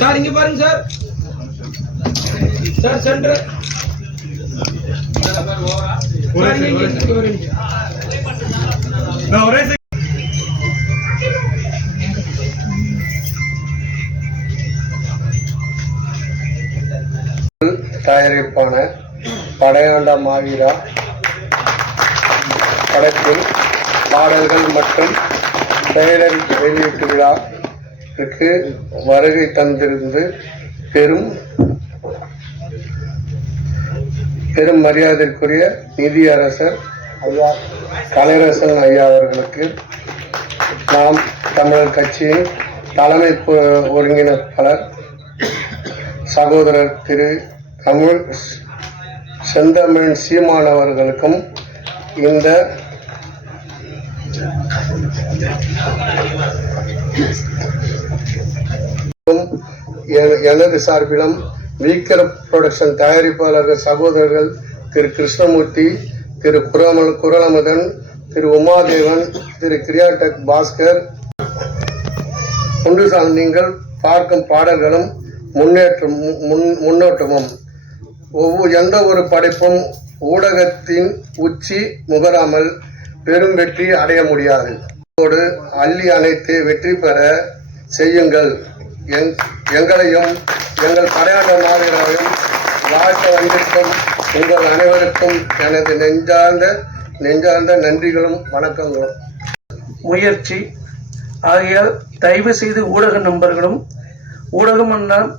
Sir இங்க பாருங்க sir. Sir centre தயாரிப்பான படையாண்டா மாவீரா படத்தில் பாடல்கள் மற்றும் ட்ரெய்லர் வெளியீட்டு விழாவிற்கு வருகை தந்திருந்து பெரும் மரியாதைக்குரிய நீதியரசர் ஐயா கலையரசன் ஐயா அவர்களுக்கு நாம் தமிழர் கட்சியின் தலைமை ஒருங்கிணைப்பாளர் சகோதரர் திரு செந்தமிழ் சீமான் அவர்களுக்கும் இந்த எனது சார்பிலும் வீக்கர் புரொடக்ஷன் தயாரிப்பாளர்கள் சகோதரர்கள் திரு கிருஷ்ணமூர்த்தி, திரு குரலமுதன், திரு உமாதேவன், திரு கிரியாடெக் பாஸ்கர் ஒன்று நீங்கள் பார்க்கும் பாடல்களும் முன்னோட்டமும் எந்த ஒரு படைப்பும் ஊடகத்தின் உச்சி முகராமல் பெரும் வெற்றி அடைய முடியாது. அள்ளி அணைத்து வெற்றி பெற செய்யுங்கள். எங்களையும் எங்கள் படையாண்ட மாவீரரையும் வாழ்த்த வந்திருக்கும் உங்கள் அனைவருக்கும் எனது நெஞ்சார்ந்த நன்றிகளும் வணக்கங்களும். முயற்சி ஆகையால் தயவு செய்து ஊடக நண்பர்களும், ஊடகம் என்றால்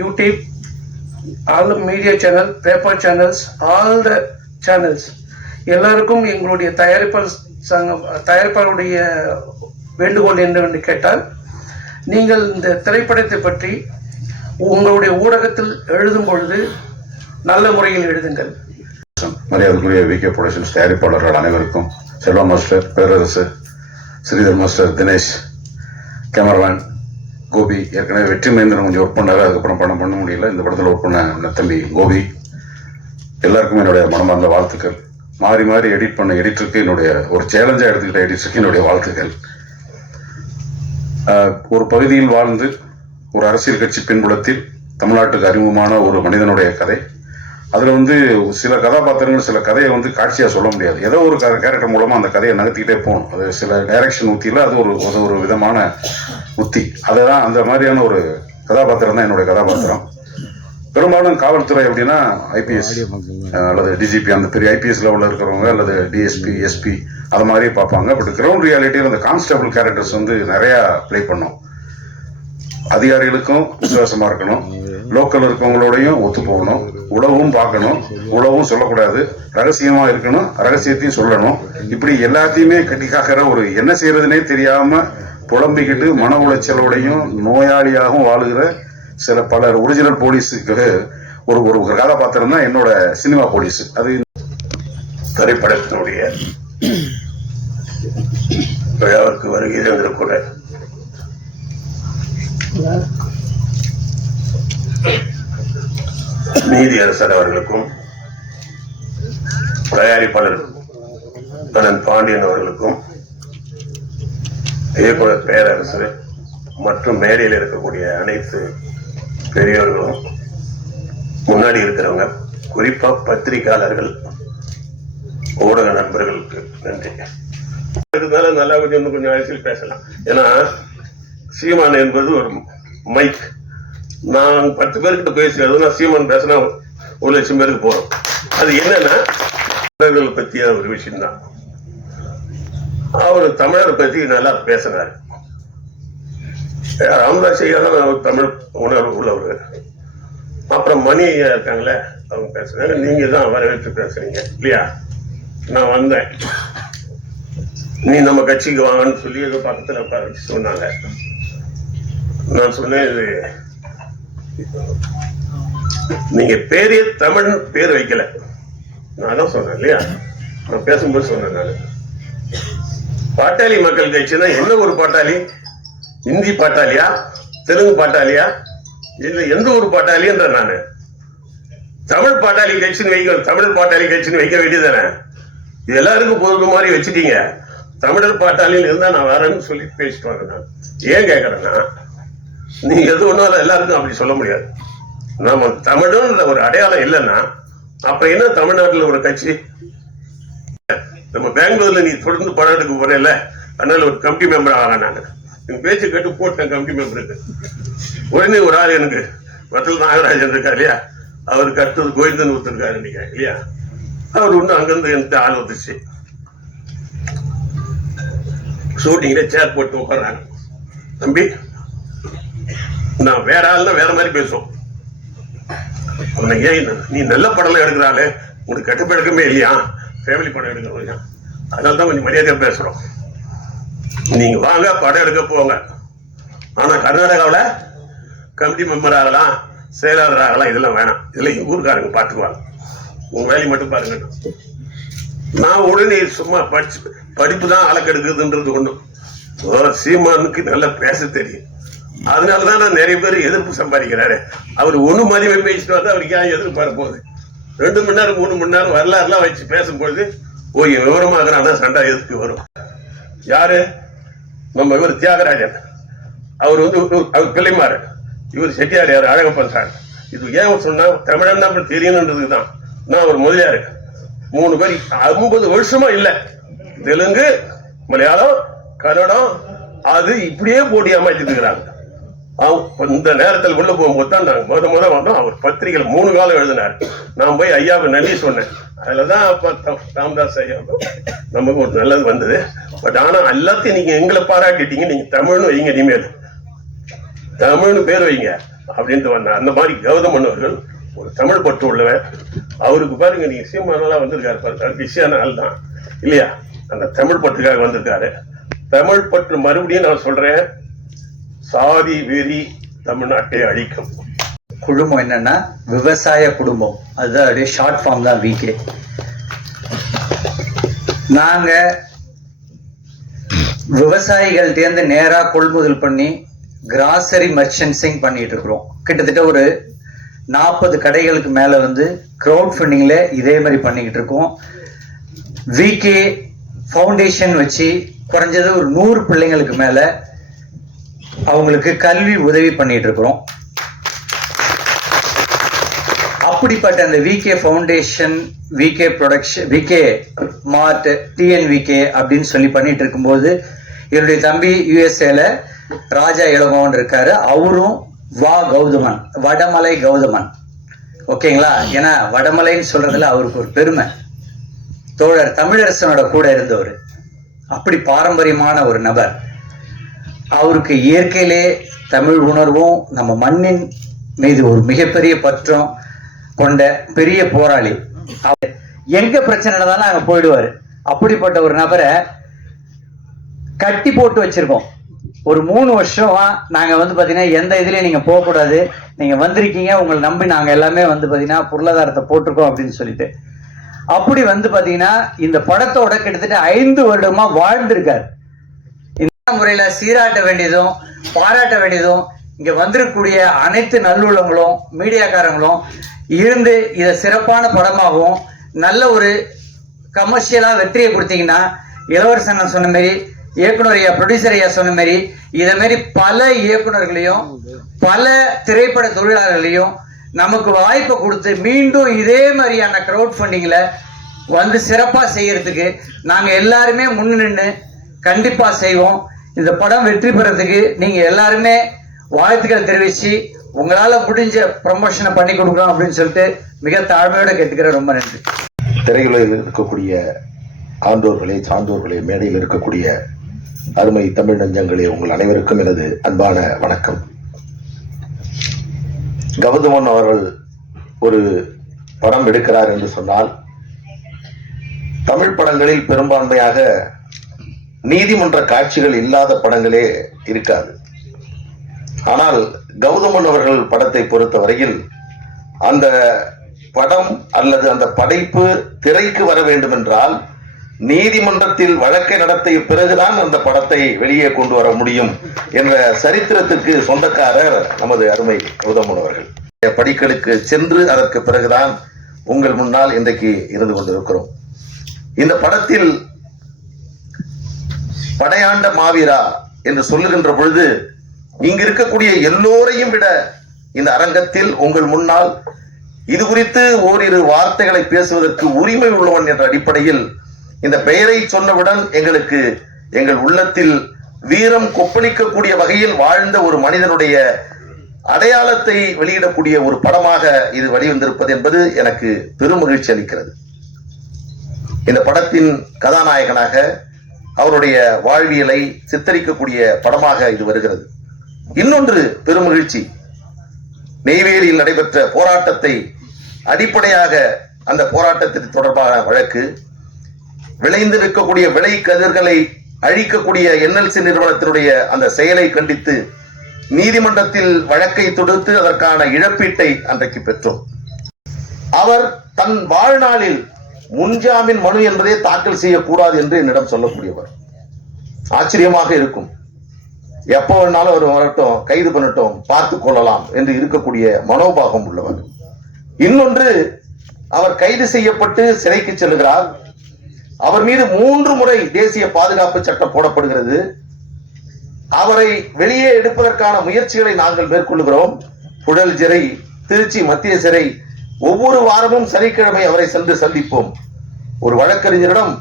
YouTube, all media channel, paper channels, all the channels எல்லாருக்கும் எங்களுடைய தயாரிப்பாளருடைய வேண்டுகோள் என்னவென்று கேட்டால், நீங்கள் இந்த திரைப்படத்தை பற்றி உங்களுடைய ஊடகத்தில் எழுதும் பொழுது நல்ல முறையில் எழுதுங்கள். மரியாதைக்குரிய விகே புரொடக்ஷன்ஸ் தயாரிப்பாளர்கள் அனைவருக்கும், செல்வா மாஸ்டர், பேரரசு, ஸ்ரீதர் மாஸ்டர், தினேஷ், கேமராமேன் கோபி, ஏற்கனவே வெற்றி மகேந்திரன் கொஞ்சம் ஒர்க் பண்ணாரு, அதுக்கப்புறம் படம் பண்ண முடியல. இந்த படத்தில் ஒர்க் பண்ண தம்பி கோபி, எல்லாருக்கும் என்னுடைய மனமார்ந்த வாழ்த்துக்கள். மாறி மாறி எடிட் பண்ண எடிட்டருக்கு என்னுடைய ஒரு சேலஞ்சாக எடுத்துக்கிட்ட எடிட்டருக்கு என்னுடைய வாழ்த்துக்கள். ஒரு பகுதியில் வாழ்ந்து ஒரு அரசியல் கட்சி பின்புலத்தில் தமிழ்நாட்டுக்கு அறிமுகமான ஒரு மனிதனுடைய கதை. அதில் சில கதாபாத்திரங்கள் சில கதையை காட்சியாக சொல்ல முடியாது. ஏதோ ஒரு கேரக்டர் மூலமாக அந்த கதையை நகர்த்திக்கிட்டே போகணும். அது சில டைரக்ஷன் உத்தியில் அது ஒரு விதமான உத்தி. அதுதான் அந்த மாதிரியான ஒரு கதாபாத்திரம் தான் என்னுடைய கதாபாத்திரம். பெரும்பாலும் காவல்துறை அப்படின்னா ஐபிஎஸ் அல்லது டிஜிபி, அந்த பெரிய ஐபிஎஸ் லெவலில் இருக்கிறவங்க அல்லது டிஎஸ்பி, எஸ்பி அது மாதிரியே பார்ப்பாங்க. பட் கிரவுண்ட் ரியாலிட்டியில் அந்த கான்ஸ்டபிள் கேரக்டர்ஸ் நிறையா ப்ளே பண்ணோம். அதிகாரிகளுக்கும் விசுவாசமாக இருக்கணும், லோக்கல் இருக்கவங்களோடையும் ஒத்து போகணும், உளவும் பார்க்கணும், உளவும் சொல்லக்கூடாது, ரகசியமாக இருக்கணும், ரகசியத்தையும் சொல்லணும். இப்படி எல்லாத்தையுமே கட்டிக்காக்கிற ஒரு என்ன செய்யறதுனே தெரியாமல் புலம்பிக்கிட்டு மன உளைச்சலோடையும் நோயாளியாகவும் வாழுகிற பலர் ஒரிஜினல் போலீஸுக்கு ஒரு கதாபாத்திரம் தான் என்னோட சினிமா போலீஸ். அது திரைப்படத்தினுடைய விழாவிற்கு வருகை கூட நீதியரசர் அவர்களுக்கும், தயாரிப்பாளர் அண்ணன் பாண்டியன் அவர்களுக்கும், இயக்குனர் பேரரசு மற்றும் மேடையில் இருக்கக்கூடிய அனைத்து பெரியோர்களும், முன்னாடி இருக்கிறவங்க, குறிப்பா பத்திரிகையாளர்கள், ஊடக நண்பர்களுக்கு நன்றி. மேல நல்லா கொஞ்சம் அரசியல் பேசலாம். ஏன்னா சீமான் என்பது ஒரு மைக். நான் 10 பேர்கிட்ட பேசுறது, நான் சீமான் பேசினா 1,00,000 பேருக்கு போறோம். அது என்னன்னா தமிழர்களை பத்திய ஒரு விஷயம் தான். அவர் தமிழரை பத்தி நல்லா பேசுறாரு. ராமதாஸ் ஐயா தான் தமிழ் உணர்வு உள்ளவர். அப்புறம் மணி ஐயா இருக்காங்களே, அவங்க பேசுறாங்க. நீங்க தான் வரவேற்று பேசுறீங்க இல்லையா? நான் வந்தேன், நீ நம்ம கட்சிக்கு வாங்கன்னு சொல்லி ஏதோ பக்கத்துல உட்கார வச்சு சொன்னாங்க. நான் சொன்னேன், இது நீங்க பேரே தமிழ் பேர் வைக்கல. நான் தான் சொன்னேன் இல்லையா? நான் பேசும்போது சொன்னேன், நான் பாட்டாளி மக்கள் கட்சினா என்ன ஒரு பாட்டாளி? இந்தி பாட்டாளியா, தெலுங்கு பாட்டாளியா, இல்ல எந்த ஒரு பாட்டாளின்ற? நானு தமிழ் பாட்டாளி கட்சின்னு வைக்க, தமிழ் பாட்டாளி கட்சின்னு வைக்க வேண்டியதானே? இது எல்லாருக்கும் பொருள் மாதிரி வச்சுட்டீங்க. தமிழர் பாட்டாளியில் இருந்தா நான் வரேன்னு சொல்லி பேசிட்டு வரேன். நான் ஏன் கேட்கறேன்னா, நீ எது ஒன்றும் எல்லாருக்கும் அப்படி சொல்ல முடியாது. நாம தமிழன்ற ஒரு அடையாளம் இல்லைன்னா அப்புறம் என்ன தமிழ்நாட்டில் ஒரு கட்சி? நம்ம பெங்களூர்ல நீ தொடர்ந்து படம் எடுக்க போறேன்ல, அதனால ஒரு கமிட்டி மெம்பர் ஆக நான் என் பேச்சு கேட்டு போட்டேன் கமிட்டி மெம்பருக்கு. உடனே ஒரு ஆள் எனக்கு வத்தல் நாகராஜன் இருக்கா இல்லையா, அவருக்கு அடுத்தது கோவிந்தன் ஒருத்தருக்காரு நினைக்கிறேன் இல்லையா, அவர் ஒன்றும் அங்கிருந்து எனக்கு ஆள் வந்துச்சு. ஷூட்டிங்ல சேர் போட்டு உட்கார்றாங்க. தம்பி, நான் வேற ஆள்னா வேற மாதிரி பேசுவோம். ஏன் நீ நல்ல படம் எடுக்கிறாளே, உங்களுக்கு கெட்ட பழக்கமே இல்லையா, ஃபேமிலி படம் எடுக்கிறோம், அதனால தான் கொஞ்சம் மரியாதையா பேசுறோம். நீங்க வாங்க படம் எடுக்க போங்க, ஆனா கர்நாடகாவில் கமிட்டி மெம்பர் ஆகலாம், செயலாளர் ஆகலாம், இதெல்லாம் வேணாம். இதுல ஊருக்காரங்க பார்த்துக்குவாங்க, உங்க வேலையை மட்டும் பாருங்க. நான் உடனே சும்மா படிப்பு தான் அலக்கெடுக்குதுன்றது ஒண்ணும், சீமானுக்கு நல்லா பேச தெரியும், அதனாலதான் நான் நிறைய பேர் எதிர்ப்பு சம்பாதிக்கிறாரு. அவர் ஒண்ணு மதிவை பேசிட்டு வந்து அவருக்கு ஏன் எதிர்ப்பு வரப்போகுது? 2 மணி நேரம் 3 மணி நேரம் வரலாறுலாம் வச்சு பேசும்பொழுது ஓய் விவரமாகறான்னா சண்டை எதுக்கு வரும்? யாரு? நம்ம இவர் தியாகராஜன், அவர் வந்து அவர் பிள்ளைமாரு, இவர் செட்டியார் யார் அழகப்பன் சார். இது ஏன் சொன்னா தமிழன் தான் தெரியணுன்றதுக்கு தான். நான் ஒரு முதலியாரு 3 பேர் 50 வருஷமா இல்ல, தெலுங்கு மலையாளம் கன்னடம் அது இப்படியே போட்டி அமைச்சிட்டு இருக்கிறாங்க. இந்த நேரத்தில் உள்ள போகும்போது தான் நாங்கள் முத வந்தோம். அவர் பத்திரிகையில் 3 காலம் எழுதினார். நான் போய் ஐயாவுக்கு நன்றி சொன்னேன். அதுலதான் அப்ப ராமதாஸ் ஐயா நமக்கு ஒரு நல்லது வந்தது. பட் ஆனா எல்லாத்தையும் நீங்க எங்களை பாராட்டிட்டீங்க, நீங்க தமிழ்னு வைங்க, இனிமேல் தமிழ்னு பேர் வைங்க அப்படின்ட்டு வந்தேன். அந்த மாதிரி கௌதமன் அவர்கள் ஒரு தமிழ் பற்று உள்ளவன். அவருக்கு பாருங்க, நீங்க சீமானெல்லாம் வந்திருக்காரு பாருங்க, பிஸியான ஆள் தான் இல்லையா, அந்த தமிழ் பற்றுக்காக வந்திருக்காரு. தமிழ் பற்று மறுபடியும் நான் சொல்றேன், சாதி வெறி தமிழ்நாட்டை அழிக்கும். குழுமம் என்னன்னா விவசாய குடும்பம், அதுதான் ஷார்ட் ஃபார்ம் தான் விகே. நாங்க விவசாயிகள்டேந்து நேரா கொள்முதல் பண்ணி கிராசரி மர்ச்சன்ட்ஸிங் பண்ணிட்டு இருக்கிறோம். கிட்டத்தட்ட ஒரு 40 கடைகளுக்கு மேல வந்து கிரவுட் ஃபண்டிங்ல இதே மாதிரி பண்ணிக்கிட்டு இருக்கோம். விகே ஃபவுண்டேஷன் வச்சு குறைஞ்சது ஒரு 100 பிள்ளைங்களுக்கு மேல அவங்களுக்கு கல்வி உதவி பண்ணிட்டு இருக்கிறோம். அப்படிப்பட்ட அந்த VK foundation, VK production, VK mart, TNVK அப்படின்னு சொல்லி பண்ணிட்டு இருக்கும்போது என்னுடைய தம்பி யுஎஸ்ஏல ராஜா இளங்கோவன் இருக்காரு. அவரும் கௌதமன், வடமலை கௌதமன், ஓகேங்களா? ஏன்னா வடமலைன்னு சொல்றதுல அவருக்கு ஒரு பெருமை. தோழர் தமிழரசனோட கூட இருந்தவர், அப்படி பாரம்பரியமான ஒரு நபர். அவருக்கு இயற்கையிலே தமிழ் உணர்வும் நம்ம மண்ணின் மீது ஒரு மிகப்பெரிய பற்றும் கொண்ட பெரிய போராளி. அவர் எங்க பிரச்சனைனாலும் அங்க போயிடுவாரு. அப்படிப்பட்ட ஒரு நபரை கட்டி போட்டு வச்சிருக்கோம். ஒரு 3 வருஷமா நாங்க வந்து பாத்தீங்கன்னா எந்த இதுலயும் நீங்க போகக்கூடாது, நீங்க வந்திருக்கீங்க, உங்களை நம்பி நாங்க எல்லாமே வந்து பாத்தீங்கன்னா பொருளாதாரத்தை போட்டிருக்கோம் அப்படின்னு சொல்லிட்டு. அப்படி வந்து பாத்தீங்கன்னா இந்த படத்தோட கிட்டத்தட்ட 5 வருடமா வாழ்ந்திருக்காரு. இந்த முறையில சீராட்ட வேண்டியதும் பாராட்ட வேண்டியதும் இங்க வந்திருக்கக்கூடிய அனைத்து நல்லுள்ளவங்களும் மீடியாக்காரங்களும் இருந்து இதை சிறப்பான படமாகவும் நல்ல ஒரு கமர்ஷியலா வெற்றியை கொடுத்தீங்கன்னா, இளவரசன் சொன்ன மாதிரி, இயக்குனர் ஐயா, ப்ரொடியூசர் ஐயா சொன்ன மாதிரி, இதை மாதிரி பல இயக்குனர்களையும் பல திரைப்பட தொழிலாளர்களையும் நமக்கு வாய்ப்பை கொடுத்து மீண்டும் இதே மாதிரியான கிரவுட் ஃபண்டிங்ல வந்து சிறப்பா செய்யறதுக்கு நாங்க எல்லாருமே முன்னின்று கண்டிப்பா செய்வோம். இந்த படம் வெற்றி பெறதுக்கு நீங்க எல்லாருமே வாழ்த்துக்கள் தெரிவிச்சு உங்களால முடிஞ்ச ப்ரமோஷனை பண்ணி கொடுக்கணும் அப்படின்னு சொல்லிட்டு மிக தாழ்மையோட கேட்டுக்கிறேன். ரொம்ப நன்றி. திரையுலகில் இருக்கக்கூடிய ஆண்டோர்களே, சான்றோர்களே, மேடையில் இருக்கக்கூடிய அருமை தமிழ் நெஞ்சங்களே, உங்கள் அனைவருக்கும் எனது அன்பான வணக்கம். கௌதமன் அவர்கள் ஒரு படம் எடுக்கிறார் என்று சொன்னால், தமிழ் படங்களில் பெரும்பான்மையாக நீதிமன்ற காட்சிகள் இல்லாத படங்களே இருக்காது. ஆனால் கௌதமன் அவர்கள் படத்தை பொறுத்த வரையில் அந்த படம் அல்லது அந்த படைப்பு திரைக்கு வர வேண்டும் என்றால் நீதிமன்றத்தில் வழக்கை நடத்திய பிறகுதான் அந்த படத்தை வெளியே கொண்டு வர முடியும் என்ற சரித்திரத்துக்கு சொந்தக்காரர் நமது அருமை கௌதமன் அவர்கள். படிகளுக்கு சென்று அதற்கு பிறகுதான் உங்கள் முன்னால் இன்றைக்கு இருந்து கொண்டிருக்கிறோம். இந்த படத்தில் படையாண்ட மாவீரா என்று சொல்லுகின்ற பொழுது இங்கு இருக்கக்கூடிய எல்லோரையும் விட இந்த அரங்கத்தில் உங்கள் முன்னால் இது குறித்து ஓரிரு வார்த்தைகளை பேசுவதற்கு உரிமை உள்ளவன் என்ற அடிப்படையில் இந்த பெயரை சொன்னவுடன் எங்கள் உள்ளத்தில் வீரம் கொப்பளிக்கக்கூடிய வகையில் வாழ்ந்த ஒரு மனிதனுடைய அடையாளத்தை வெளியிடக்கூடிய ஒரு படமாக இது வெளிவந்திருப்பது என்பது எனக்கு பெரும் மகிழ்ச்சி அளிக்கிறது. இந்த படத்தின் கதாநாயகனாக அவருடைய வாழ்வியலை சித்தரிக்கக்கூடிய படமாக இது வருகிறது. இன்னொன்று பெரும் மகிழ்ச்சி, நெய்வேலியில் நடைபெற்ற போராட்டத்தை அடிப்படையாக அந்த போராட்டத்திற்கு தொடர்பான வழக்கு, விளைந்து நிற்கக்கூடிய விளை கதிர்களை அழிக்கக்கூடிய NLC நிறுவனத்தினுடைய அந்த செயலை கண்டித்து நீதிமன்றத்தில் வழக்கை தொடுத்து அதற்கான இழப்பீட்டை அன்றைக்கு பெற்றோம். அவர் தன் வாழ்நாளில் முன்ஜாமீன் மனு என்பதை தாக்கல் செய்யக்கூடாது என்று என்னிடம் சொல்லக்கூடியவர். ஆச்சரியமாக இருக்கும். எப்போ வேணாலும் அவர் வரட்டும், கைது பண்ணட்டும், பார்த்து கொள்ளலாம் என்று இருக்கக்கூடிய மனோபாகம் உள்ளவர். இன்னொன்று, அவர் கைது செய்யப்பட்டு சிறைக்கு செல்கிறார். அவர் மீது 3 முறை தேசிய பாதுகாப்பு சட்டம் போடப்படுகிறது. அவரை வெளியே எடுப்பதற்கான முயற்சிகளை நாங்கள் மேற்கொள்கிறோம். புழல் சிறை, திருச்சி மத்திய சிறை, ஒவ்வொரு வாரமும் சனிக்கிழமை அவரை சென்று சந்திப்போம். ஒரு வழக்கறிஞரிடம்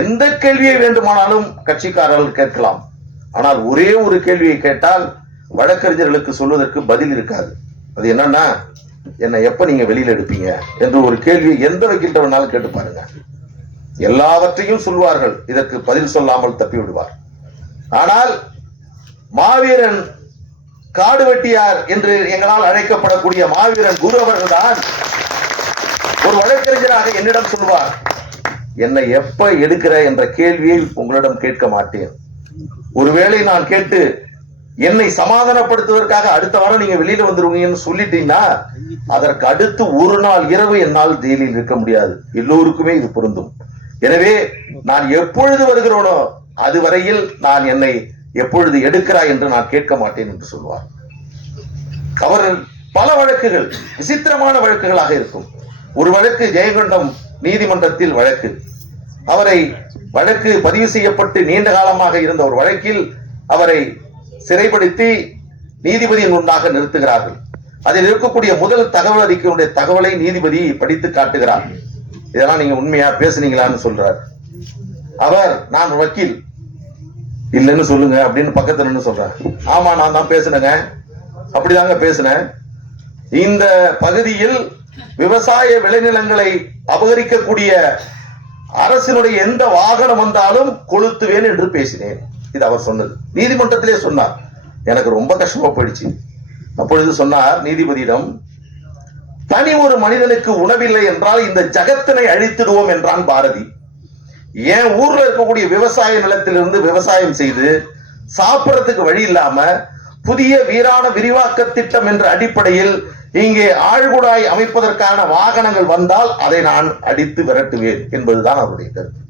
எந்த கேள்வியை வேண்டுமானாலும் கட்சிக்காரர்கள் கேட்கலாம். ஆனால் ஒரே ஒரு கேள்வியை கேட்டால் வழக்கறிஞர்களுக்கு சொல்வதற்கு பதில் இருக்காது. அது என்னன்னா, என்னை எப்ப நீங்க வெளியில எடுப்பீங்க என்று ஒரு கேள்வி எந்த வக்கீல்கிட்ட வேணாலும் கேட்டு பாருங்க. எல்லாவற்றையும் சொல்வார்கள், இதற்கு பதில் சொல்லாமல் தப்பி விடுவார். ஆனால் மாவீரன் காடு வெட்டியார் என்று எங்களால் அழைக்கப்படக்கூடிய மாவீரன் குரு அவர்கள் தான் ஒரு வழக்கறிஞராக என்னிடம் சொல்வார், என்னை எப்ப எடுக்கிற என்ற கேள்வியை உங்களிடம் கேட்க மாட்டேன். ஒருவேளை நான் கேட்டு என்னை சமாதானப்படுத்துவதற்காக அடுத்த வாரம் நீங்க வெளியில வந்துருவீங்கன்னு சொல்லிட்டீங்கன்னா அதற்கு அடுத்து ஒரு நாள் இரவு என்னால் ஜெயிலில் இருக்க முடியாது. எல்லோருக்குமே இது பொருந்தும். எனவே நான் எப்பொழுது வருகிறோனோ அதுவரையில் நான் என்னை எப்பொழுது எடுக்கிறாய் என்று நான் கேட்க மாட்டேன் என்று சொல்வார். அவர் பல வழக்குகள் விசித்திரமான வழக்குகளாக இருக்கும். ஒரு வழக்கு ஜெயங்கொண்டம் நீதிமன்றத்தில் வழக்கு, அவரை வழக்கு பதிவு செய்யப்பட்டு நீண்ட காலமாக இருந்த ஒரு வழக்கில் அவரை சிறைப்படுத்தி நீதிபதியின் முன்னாக நிறுத்துகிறார்கள். அதில் இருக்கக்கூடிய முதல் தகவல் அறிக்கையுடைய தகவலை நீதிபதி படித்து காட்டுகிறார். இதெல்லாம் நீங்க உண்மையா பேசுனீங்களான்னு சொல்றார். அவர், நான் வக்கீல், இல்லைன்னு சொல்லுங்க அப்படின்னு பக்கத்துல நின்று சொல்றார். ஆமா, நான் தான் பேசுனேங்க, அப்படிதாங்க பேசுனேன். இந்த பகுதியில் விவசாய விளைநிலங்களை அபகரிக்கக்கூடிய அரசினுடைய எந்த வாகனம் வந்தாலும் கொளுத்துவேன் என்று பேசினேன். இது அவர் சொன்னது, நீதிமன்றத்திலே சொன்னார். எனக்கு ரொம்ப கஷ்டமா போயிடுச்சு. அப்பொழுது சொன்னார் நீதிபதியிடம், தனி ஒரு மனிதனுக்கு உணவில்லை என்றால் இந்த ஜகத்தினை அழித்திடுவோம் என்றான் பாரதி. என் ஊர்ல இருக்கக்கூடிய விவசாய நிலத்திலிருந்து விவசாயம் செய்து சாப்பிடறதுக்கு வழி இல்லாம புதிய வீராண விரிவாக்க திட்டம் என்ற அடிப்படையில் இங்கே ஆழ்குழாய் அமைப்பதற்கான வாகனங்கள் வந்தால் அதை நான் அடித்து விரட்டுவேன் என்பதுதான் அவருடைய கருத்து.